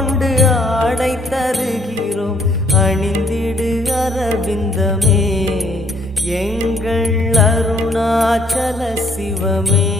கொண்டு ஆடை தருகிறோம். அணிந்திடு அரவிந்தமே. எங்கள் அருணாச்சல சிவமே.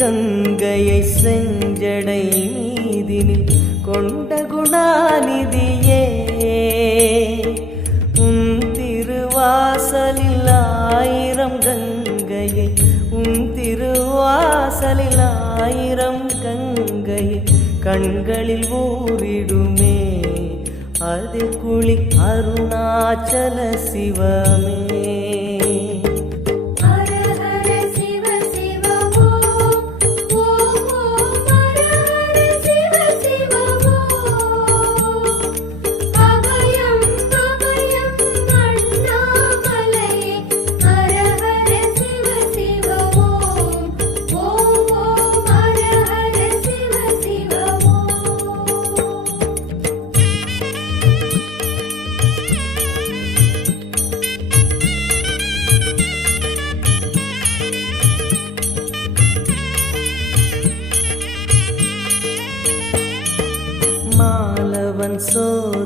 கங்கையை செஞ்சடை மீதினில் கொண்ட குணாநிதியே உன் திருவாசலில் ஆயிரம் கங்கையை உன் திருவாசலில் ஆயிரம் கங்கையை கண்களில் ஊரிடுமே அது குளி அருணாச்சல சிவமே.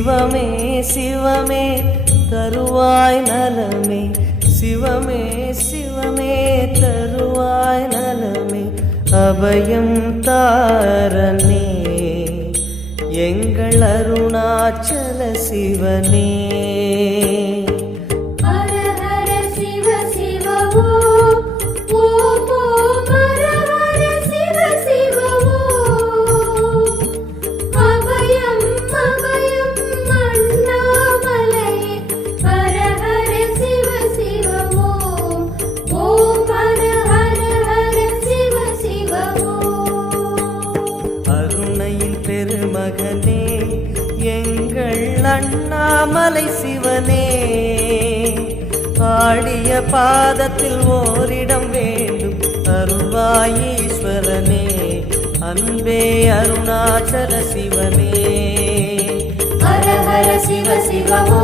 சிவமே சிவமே தருவாய் நலமே. சிவமே சிவமே தருவாய் நலமே. அபயம் தாரனே எங்கள் அருணாச்சல சிவனே. அன்பே அருணாச்சல சிவனே. ஹர ஹர சிவ சிவமோ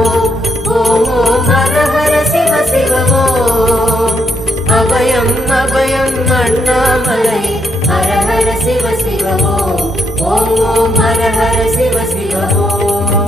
ஓம் ஓம் ஹர ஹர சிவ சிவமோ. அபயம் அபயம் அண்ணாமலை ஹர ஹர சிவ சிவமோ ஓம் ஓம் ஹர ஹர சிவ சிவமோ.